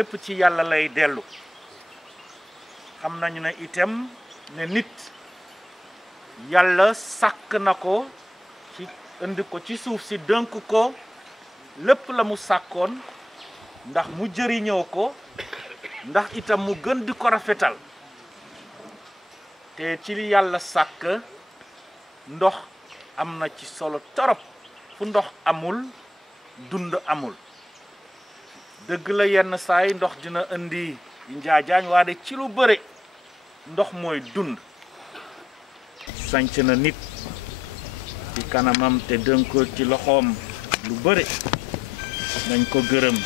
lépp ci yàlla lay dellu xam nañu ne itam ne nit yàlla sàkk na ko ci indi ko ci suuf si dënk ko lépp la mu sàkkoon ndax mu jëriñoo ko ndax itam mu gën di ko rafetal te ci li yàlla sàkk ndox am na ci solo torop fu ndox amul dund amul dëgg la yenn saay ndox dina indi njaajaañ waaye ci lu bëre ndox mooy dund sanc na nit ci kanamam te dënko ci loxoom lu bëre nañ ko gërëm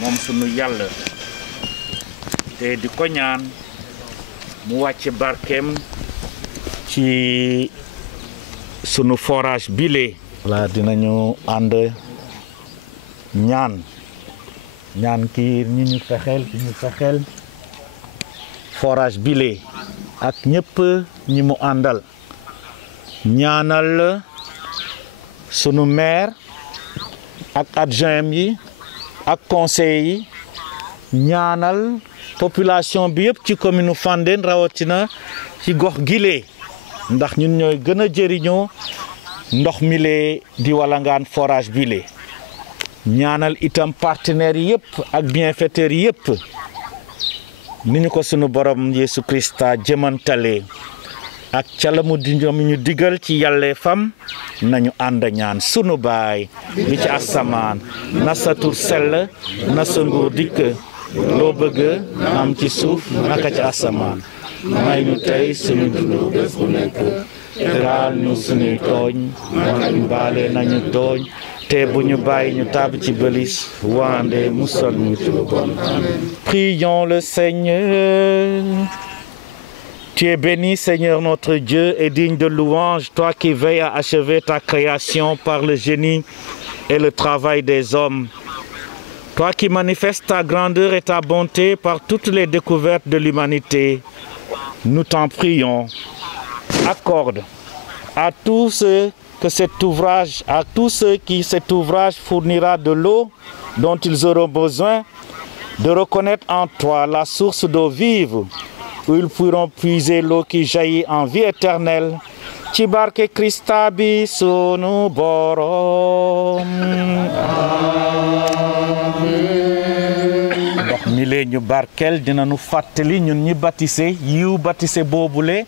moom sunu yàlla te di ko ñaan mu wàcce barkeem ci sunu forage bile la dinañu ànd ñaan kii ñi ñu fexeel forage bile ak ñëpp ñi mu àndal ñaanal sunu maire ak adjoint yi ak conseil yi ñaanal population bi yëpp ci commune Fandène rawatina ci gox gile ndax ñun ñooy gën a jëriñoo ndox mi lee di walangaan forage bi lee ñaanal itam partenaires yi yëpp ak bienfaiteurs yi yëpp ni ñu ko sunu borom Yesu Krista jëmantale ak ca la mu di ñu digal ci yàllee fam nañu ànd ñaan sunu baay bi ci asamaan na sa tur sell na sa nguur dikk loo bëgg am ci suuf naka ci asamaan may ñu tey suñu dundu bés bu nekk teral ñu suñuy tooñ ñu baale nañu tooñ te bu ñu bàyyi ñu tàbb ci bëlis wande musal ñu ci lu bon. Prions le Seigneur. Tu es béni, Seigneur notre Dieu, et digne de louange, toi qui veilles à achever ta création par le génie et le travail des hommes. Toi qui manifestes ta grandeur et ta bonté par toutes les découvertes de l'humanité, nous t'en prions. Accorde à tous ceux qui cet ouvrage fournira de l'eau dont ils auront besoin, de reconnaître en toi la source d'eau vive, où ils pourront puiser l'eau qui jaillit en vie éternelle. Ci barke Krista bi sunu borom. ndox mi lee ñu barkel dinañu fàttali ñun ñi baptisé yiw baptisé boobule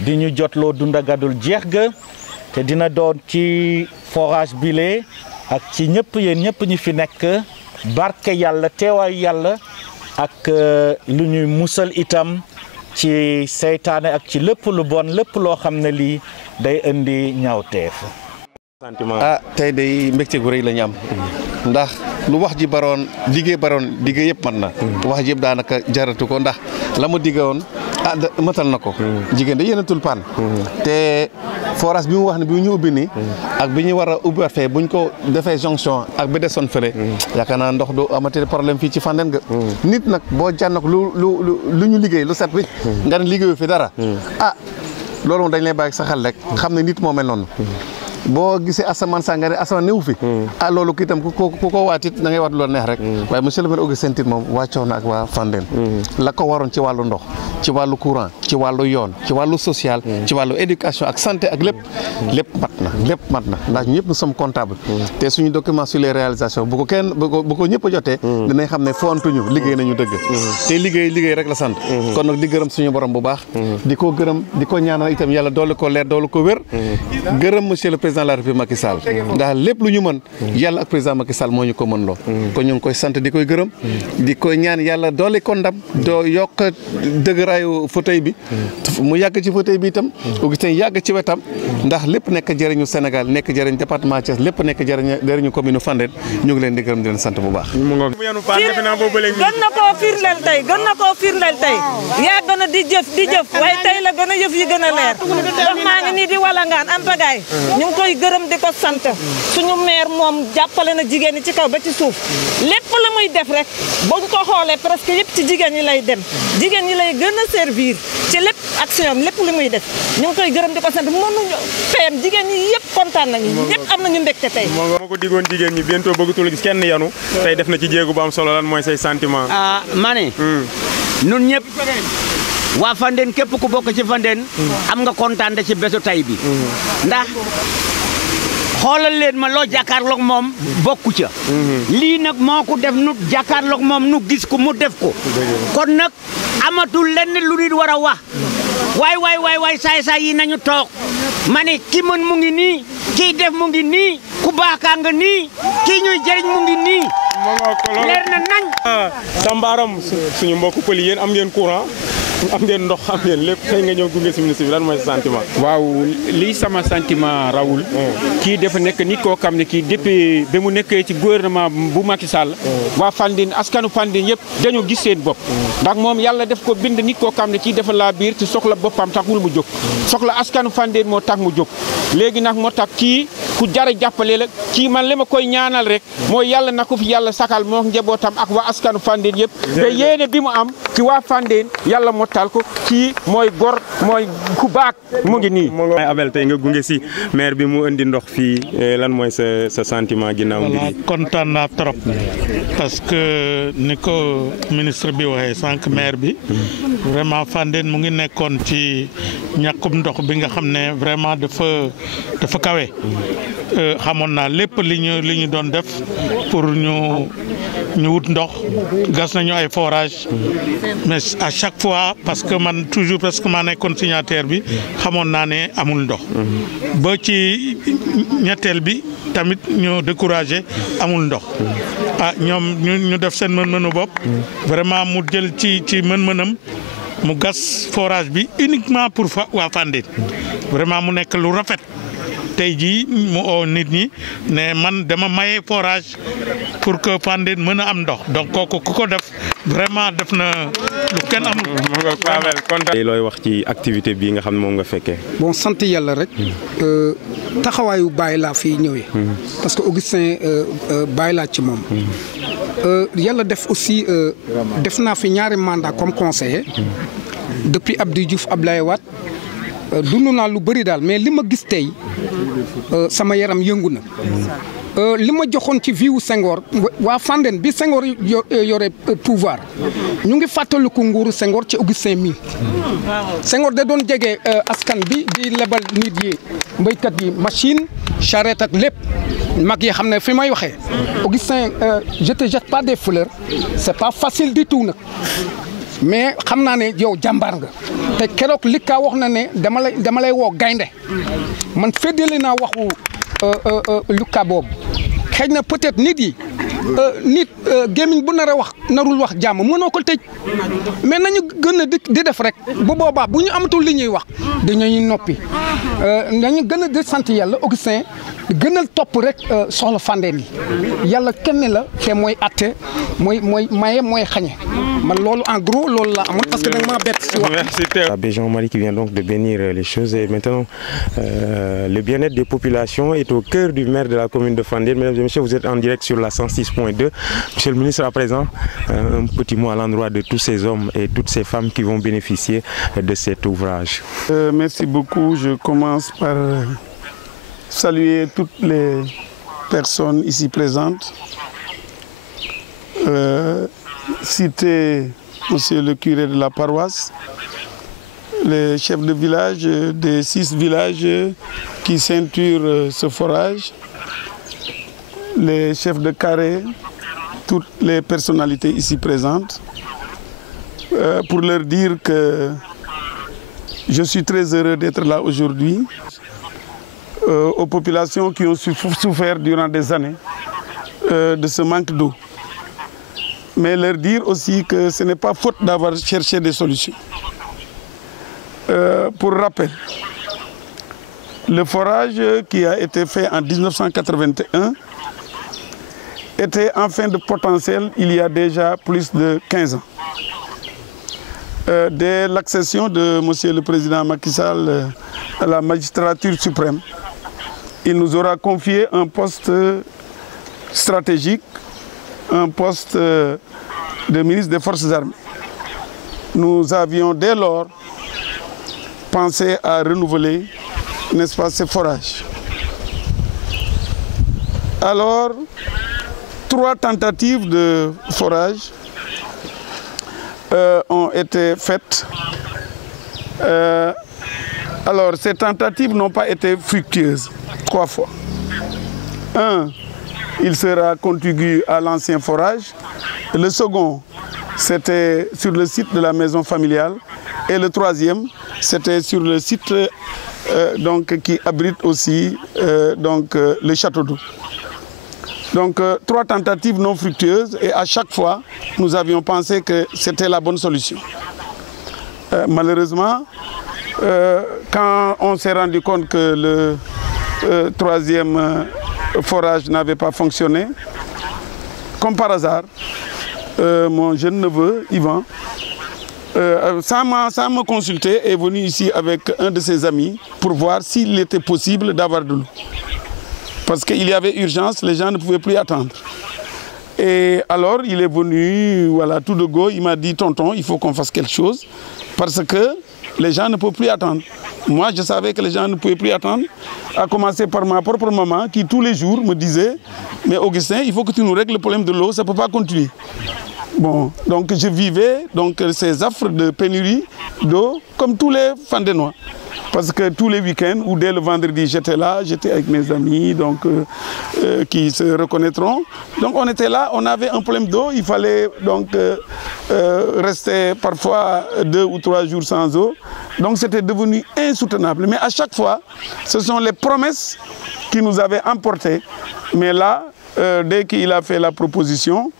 di ñu jotloo dundagadul jeex ga te dina doon ci forage bile ak ci ñëpp yéen ñëpp ñi fi nekk barke yàlla teewaayu yàlla ak lu ñuy musal itam ci seytaane ak ci lépp lu bon lépp loo xam ne lii day indi ñaawteef. tey day mbégte gu rëy la ñu am ndax lu wax ji baroon liggéey yëpp mën na wax ji yëpp daanaka jaratu ko ndax la mu digge woon matal na ko jigéen da yéenatul pan te forage bi mu wax ne bi ñu ubbi nii ak bi ñu war a ubbi fee buñ ko defee jonction ak bi desoon fële yaakaar naa ndox du amati problème fii ci Fandène ga nit nag boo jànnak lu ñu liggéey lu set bi nga ne liggéeyu fi dara loolu moom dañ lay bàyyi sa xel rek xam ne nit moo mel noonu boo gisee asamaan saa nga ne asamaan newu fi loolu ki itam ku ko waatit da ngay waat lu la neex rek waaye monsieur le maire Augustin Tine moom wàccoon na ak waa Fandène la ko waroon ci wàllu ndox ci wàllu courant ci wàllu yoon ci wàllu social ci wàllu éducation ak santé ak lépp mat na ndax ñëpp nous sommes comptables te suñu document sur les réalisations bu ko ñëpp a jotee dinañ xam ne foontuñu liggéey nañu dëgg te liggéey rek la sant kon nag di gërëm suñu borom bu baax di ko gërëm di ko ñaanal itam yàlla doole ko leer doole ko wér gërëm monsieur le président de la République Macky Sall ndax lépp lu ñu mën yàlla ak président Macky Sall moo ñu ko mën loo kon ñu ngi koy sant di koy gërëm di koy ñaan yàlla doole ko ndam doo yokk dëgëraayu fauteuil bi mu yàgg ci fauteuil bi itam Augustin yàgg ci wetam ndax lépp nekk jëriñu Sénégal nekk jëriñ département Thiès lépp nekk jëriñu commune Fandène ñu ngi leen di gërëm di leen sant bu baax. gën na koo firndeel tey yàgg na di jëf waaye tey la gën a yëf yi gën a leer ndox maa ngi nii di walangaan Anta Gaye ñu ngi koy gërëm di ko sant suñu maire moom jàppale na jigéen ñi ci kaw ba ci suuf lépp la muy def rek buñ ko xoolee presque yëpp ci jigéen ñi lay dem jigéen ñi lay gën a a servir ci lépp action lépp lu muy def ñu ngi koy gërëm di ko sant mënuñu payam jigéen ñi yëpp kontaan nañu ñëpp am nañu mbégte tey. moo ko diggoon jigéen ñi bientôt bëggatul gis kenn yanu tey def na ci jéego bu am solo lan mooy say sentiment. ma ne ñun ñëpp waa Fandène képp ku bokk ci Fandène am nga kontaan ci bésu tay bi ndax xoolal leen ma loo jàkkaarloog moom bokku ca lii nag moo ko def nu jàkkaarloog moom nu gis ko mu def ko kon nag amatul lenn lu nit war a wax waay saay yi nañu toog ma ne ki mën mu ngi nii kii def mu ngi nii ku baakaa nga nii kii ñuy jëriñ mu ngi nii leer na nañ Sambaaram suñu mbokku pël yéen am ngeen courant am ngeen ndox am ngeen lépp tey nga ñëw gunge si ministre bi lan mooy sa sentiment. waaw lii sama sentiment Raoul. kii dafa nekk nit koo xam ne kii depuis ba mu nekkee ci gouvernement bu Macky Sall. waa Fandène askanu Fandène yëpp dañoo gis seen bopp. ndax moom yàlla def ko bind nit koo xam ne kii dafa laa biir te soxla boppam taxul mu jóg. soxla askanu Fandène moo tax mu jóg. léegi nag moo tax kii ku jar a jàppale la kii man li ma koy ñaanal rek mooy yàlla na ko fi yàlla sakal moo njabootam ak waa askanu Fandène yëpp. te yéene bi mu am ci waa Fandène yàlla moo tal ko kii mooy gor mooy ku baax mu ngi nii. Abel tey nga gunge si maire bi mu indi ndox fii lan mooy sa sentiment ginnaaw mbir yi. kontaan naa trop parce que ni ko ministre bi waxee sànq maire bi vraiment Fandène mu ngi nekkoon ci ñàkkum ndox bi nga xam ne vraiment dafa kawe xamoon naa lépp li ñu doon def pour ñu wut ndox gas nañu ay forage mais à chaque fois parce que man toujours presque maa nekkoon signataire bi xamoon naa ne amul ndox ba ci ñetteel bi tamit ñu découragé amul ndox ñoom ñu def seen mën-mënu bopp vraiment mu jël ci mën-mënam mu gas forage bi uniquement pour waa Fandène vraiment mu nekk lu rafet tey jii mu oo nit ñi ne man dama maye forage pour que Fandène mën a am ndox donc kooku ku ko def vraiment def na lu kenn amul. looy wax ci activité bii nga xam ne moom nga fekkee. bon sant yàlla rek taxawaayu Baye laa fii ñëwee. parce que Augustin Baye laa ci moom. yàlla def aussi def naa fi ñaari mandat comme conseiller. depuis Abdou Diouf Abdoulaye Wade dund naa lu bëri daal mais li ma gis tey sama yaram yëngu na. li ma joxoon ci vie wu Senghor waa Fandène bi Senghor yore pouvoir ñu ngi fàttaliku nguuru Senghor ci Augustin mi Senghor da doon jege askan bi di lebal nit yi mbéykat yi machine charrette ak lépp mag yi xam ne fi may waxee Augustin je te jette pas des fleurs c'est pas facile du tout nag mais xam naa ne yow jàmbaar nga te keroog li ka wax na ne dama lay woo gaynde man féddali naa waxu Luka boobu xëy na peut-être nit yi nit gémmiñ bu nar a wax narul wax jàmm mënoo ko tëj mais nañu gën a di def rek bu boobaa bu ñu amatul li ñuy wax dañuy noppi nañu gën a di sant yàlla Augustin gënal topp rek soxla Fandène yi yàlla kenn la te mooy atte mooy maye mooy xañe man loolu en gros loolu la amoon parce que nag maa bett ci wax. Abbé Jean-Marie qui vient donc de bénir les choses et maintenant le bien-être des populations est au cœur du maire de la commune de Fandène. Mesdames et messieurs, vous êtes en direct sur la 106.2. Monsieur le ministre, à présent, un petit mot à l'endroit de tous ces hommes et toutes ces femmes qui vont bénéficier de cet ouvrage. Merci beaucoup. Je commence par saluer toutes les personnes ici présentes. Citer monsieur le curé de la paroisse, les chefs de village des 6 villages qui ceinturent ce forage, les chefs de carré, toutes les personnalités ici présentes, pour leur dire que je suis très heureux d'être là aujourd'hui. Aux populations qui ont souffert durant des années de ce manque d'eau. Mais leur dire aussi que ce n'est pas faute d'avoir cherché des solutions. Pour rappel, le forage qui a été fait en 1981 était en fin de potentiel il y a déjà plus de 15 ans. Dès l'accession de M. le Président Macky Sall à la magistrature suprême, il nous aura confié un poste stratégique, un poste de ministre des Forces armées. nous avions dès lors pensé à renouveler, n'est-ce pas, ces forages. Alors, 3 tentatives de forage ont été faites. Alors, ces tentatives n'ont pas été fructueuses, 3 fois. Un, il sera contigu à l'ancien forage. Le second, c'était sur le site de la maison familiale. Et le troisième, c'était sur le site donc, qui abrite aussi le château d'eau. Donc, 3 tentatives non fructueuses et à chaque fois, nous avions pensé que c'était la bonne solution. Malheureusement, quand on s'est rendu compte que le 3e forage n'avait pas fonctionné, comme par hasard, mon jeune neveu, Yvan, sans me consulter, est venu ici avec un de ses amis pour voir s'il était possible d'avoir de l'eau. Parce qu'il y avait urgence, les gens ne pouvaient plus attendre. Et alors, il est venu, voilà, tout de go, il m'a dit, tonton, il faut qu'on fasse quelque chose, parce que les gens ne peuvent plus attendre. Moi, je savais que les gens ne pouvaient plus attendre, à commencer par ma propre maman, qui tous les jours me disait, mais Augustin, il faut que tu nous règles le problème de l'eau, ça ne peut pas continuer. Bon, donc je vivais donc, ces affres de pénurie d'eau, comme tous les Fandenois. Parce que tous les week-ends ou dès le vendredi, j'étais là, j'étais avec mes amis donc, qui se reconnaîtront. Donc on était là, on avait un problème d'eau, il fallait donc rester parfois 2 ou 3 jours sans eau. Donc c'était devenu insoutenable. Mais à chaque fois, ce sont les promesses qui nous avaient emportés. Mais là, dès qu'il a fait la proposition,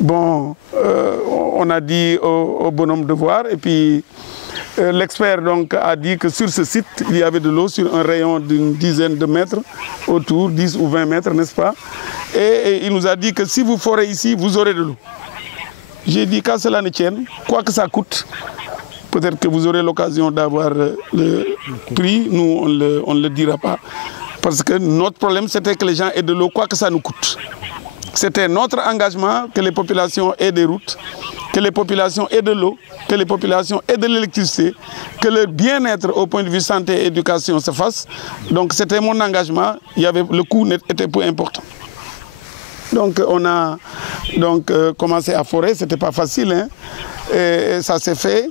bon, on a dit au bonhomme de voir et puis... L'expert donc a dit que sur ce site, il y avait de l'eau sur un rayon d'une dizaine de mètres autour, 10 ou 20 mètres, n'est-ce pas? Et il nous a dit que si vous forez ici, vous aurez de l'eau. J'ai dit qu'à cela ne tienne, quoi que ça coûte, peut-être que vous aurez l'occasion d'avoir le prix, nous on ne le dira pas. Parce que notre problème, c'était que les gens aient de l'eau, quoi que ça nous coûte. C'était notre engagement que les populations aient des routes, que les populations aient de l'eau, que les populations aient de l'électricité, que leur bien-être au point de vue santé et éducation se fasse. Donc c'était mon engagement, le coût était peu important. Donc on a donc, commencé à forer, ce n'était pas facile, hein, et ça s'est fait.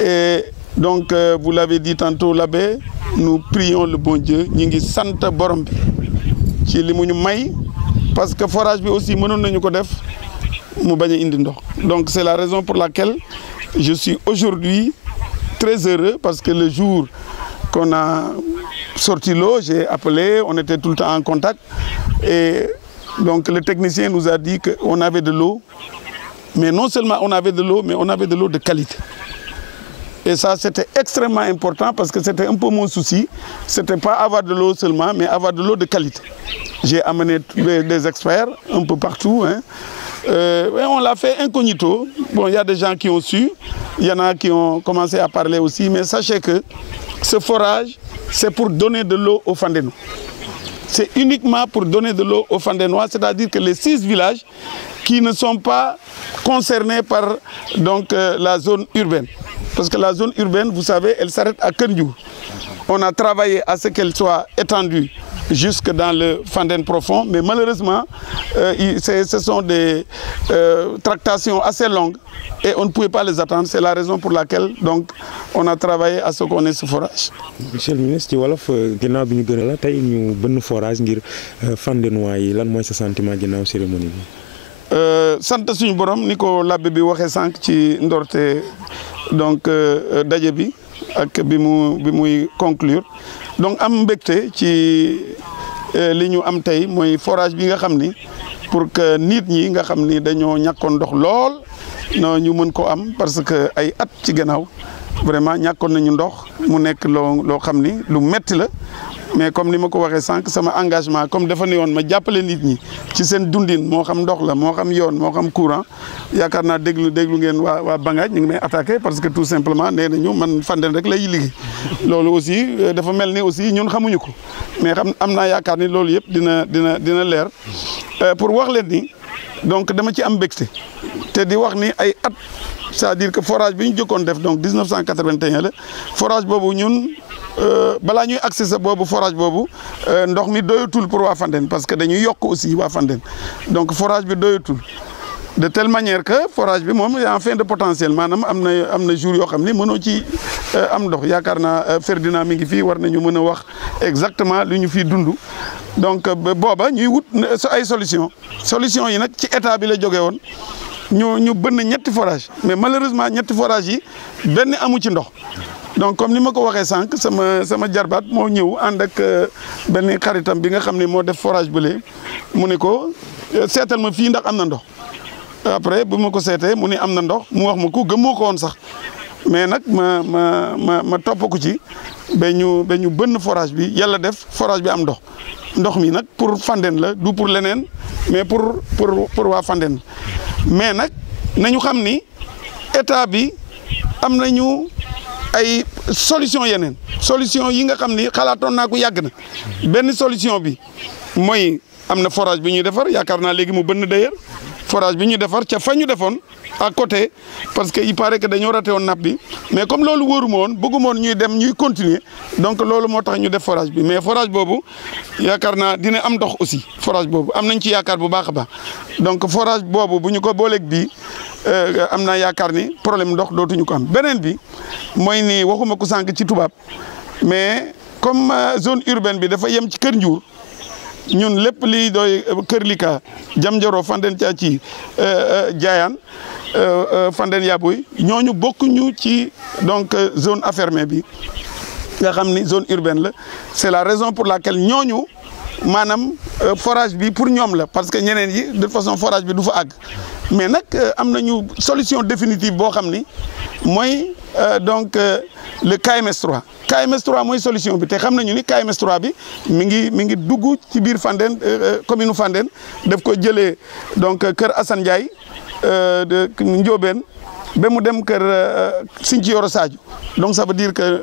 Et donc vous l'avez dit tantôt l'abbé, nous prions le bon Dieu, nous sommes sante borom bi ci li mu ñu may parce que forage bi aussi mënon nañu ko def mu baña indi ndox. Donc c'est la raison pour laquelle je suis aujourd'hui très heureux parce que le jour qu'on a sorti l'eau, j'ai appelé, on était tout le temps en contact et donc le technicien nous a dit qu'on avait de l'eau, mais non seulement on avait de l'eau, mais on avait de l'eau de qualité. Et ça, c'était extrêmement important parce que c'était un peu mon souci. Ce n'était pas avoir de l'eau seulement, mais avoir de l'eau de qualité. J'ai amené des experts un peu partout. Hein. On l'a fait incognito. Bon, il y a des gens qui ont su, il y en a qui ont commencé à parler aussi, mais sachez que ce forage, c'est pour donner de l'eau aux Fandenois. C'est uniquement pour donner de l'eau aux Fandenois, c'est-à-dire que les 6 villages qui ne sont pas concernés par donc, la zone urbaine. Parce que la zone urbaine, vous savez, elle s'arrête à Kendjou. On a travaillé à ce qu'elle soit étendue jusque dans le Fandène profond, mais malheureusement, ce sont des tractations assez longues et on ne pouvait pas les attendre. C'est la raison pour laquelle donc, on a travaillé à ce qu'on ait ce forage. Monsieur le ministre, ci wolof ginnaaw bi ñu gën a la tey ñu bënn forage ngir Fandenois yi lan mooy sa sentiment ginnaaw cérémonie bi. sant suñu borom ni ko labbe bi waxee sànq ci ndorte donc daje bi ak bi muy conclure donc am mbégte ci li ñu am tey mooy forage bi nga xam ni pour que nit ñi nga xam ni dañoo ñàkkoon ndox lool no ñu mën ko am parce que ay at ci gannaaw vraiment ñàkkoon nañu ndox mu nekk loo xam ni lu metti la mais comme ni ma ko waxee sànq sama engagement comme dafa ne woon ma jàppale nit ñi ci seen dundin moo xam ndox la moo xam yoon moo xam courant yaakaar naa déglu ngeen waa Bangaaj ñu ngi may attaqué parce que tout simplement nee nañu man Fandène rek lay liggéey loolu aussi dafa mel ni aussi ñun xamuñu ko mais am naa yaakaar ni loolu yëpp dina leer pour wax leen ni donc dama ci am mbégte te di wax ni ay at c'est-à-dire que forage bi ñu jëkkoon def donc 1981 la forage boobu ñun balaa ñuy accès sa boobu forage boobu ndox mi doyatul pour waa Fandène parce que dañuy yokk aussi waa Fandène donc forage bi doyatul de telle manière que forage bi moom en fin de potentiel maanaam am na jour yoo xam ni mënoo ci am ndox yaakaar naa Ferdinand mi ngi fii war nañu mën a wax exactement lu ñu fiy dund donc booba ñuy wut ay solution yi nag ci état bi la jógee woon ñu bënn ñetti forage mais malheureusement ñetti forage yi benn amu ci ndox donc comme ni ma ko waxee sànq sama jarbaat moo ñëw ànd ak benn xaritam bi nga xam ne moo def forage bële mu ne ko seetal ma fii ndax am na ndox après bu ma ko seetee mu ni am na ndox mu wax ma ko gëmmoo ko woon sax mais nag ma topp ko ci ba ñu bënn forage bi yàlla def forage bi am ndox mi nag pour Fandène la du pour leneen mais pour waa Fandène mais nag nañu xam ni état bi am nañu ay solution yeneen solution yi nga xam ni xalaatoon naa ko yàgg na benn solution bi mooy am na forage bi ñuy defar yaakaar naa léegi mu bënn d'ailleurs forage bi ñu defar ca fa ñu defoon à côté parce que il paraît que dañoo raté woon nappe bi mais comme loolu wóoruma woon bëgguma woon ñuy dem ñuy continuer donc loolu moo tax ñu def forage bi mais forage boobu yaakaar naa dina am ndox aussi forage boobu am nañ ci yaakaar bu baax a baax donc forage boobu bu ñu ko booleeg bii am naa yaakaar ni problème ndox dootuñu ko am beneen bi mooy ni waxuma ko sànq ci tubaab mais comme zone urbaine bi dafa yem ci Kër Ndiour ñun lépp lii doy Kër Lika Jamjaro Fandène Thiathi Diayane Fandène Yaboy ñooñu bokkuñu ci donc zone affermée bi nga xam ni zone urbaine la c'est la raison pour laquelle ñooñu maanaam forage bi pour ñoom la parce que ñeneen yi de toute façon forage bi du fa àgg mais nag am nañu solution définitive boo xam ni mooy donc le KMS 3 KMS 3 mooy solution bi te xam nañu ni KMS 3 bi mi ngi dugg ci biir Fandène commune u Fandène daf ko jëlee donc kër Assane Ndiaye de Ndiobène ba mu dem kër Sinthiou Yoro Sadio donc ça veut dire que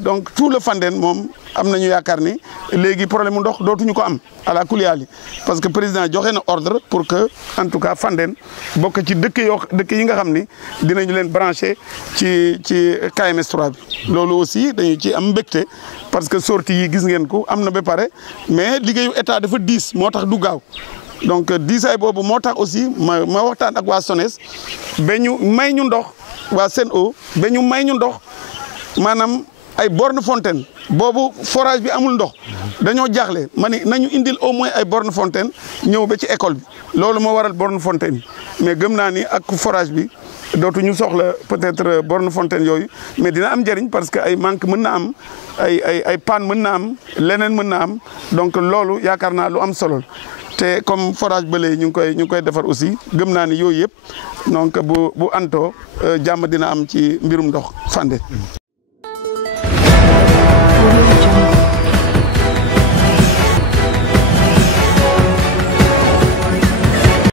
donc tout le Fandène moom am nañu yaakaar ni léegi problème mu ndox dootuñu ko am ala kuliyaali parce que président joxe na ordre pour que en tout cas Fandène bokk ci dëkk yi nga xam ni dinañu leen branché ci KMS 3 bi loolu aussi dañu ci am mbégte parce que sortie yi gis ngeen ko am na ba pare mais liggéeyu état dafa diis moo tax du gaaw donc diisaay boobu moo tax aussi ma waxtaan ak waa SONES ba ñu may ñu ndox waa SEN'EAU ba ñu may ñu ndox maanaam ay borne fontaine boobu forage bi amul ndox dañoo jaaxle ma ni nañu indil au moins ay borne fontaine ñëw ba ci école bi loolu moo waral borne fontaine yi mais gëm naa ni ak forage bi dootuñu soxla peut-être borne fontaine yooyu mais dina am njëriñ parce que ay manque mën na am ay panne mën na am leneen mën na am donc loolu yaakaar naa lu am solo te comme forage bële ñu ngi koy defar aussi gëm naa ni yooyu yëpp donc bu antoo jàmm dina am ci mbirum ndox Fandène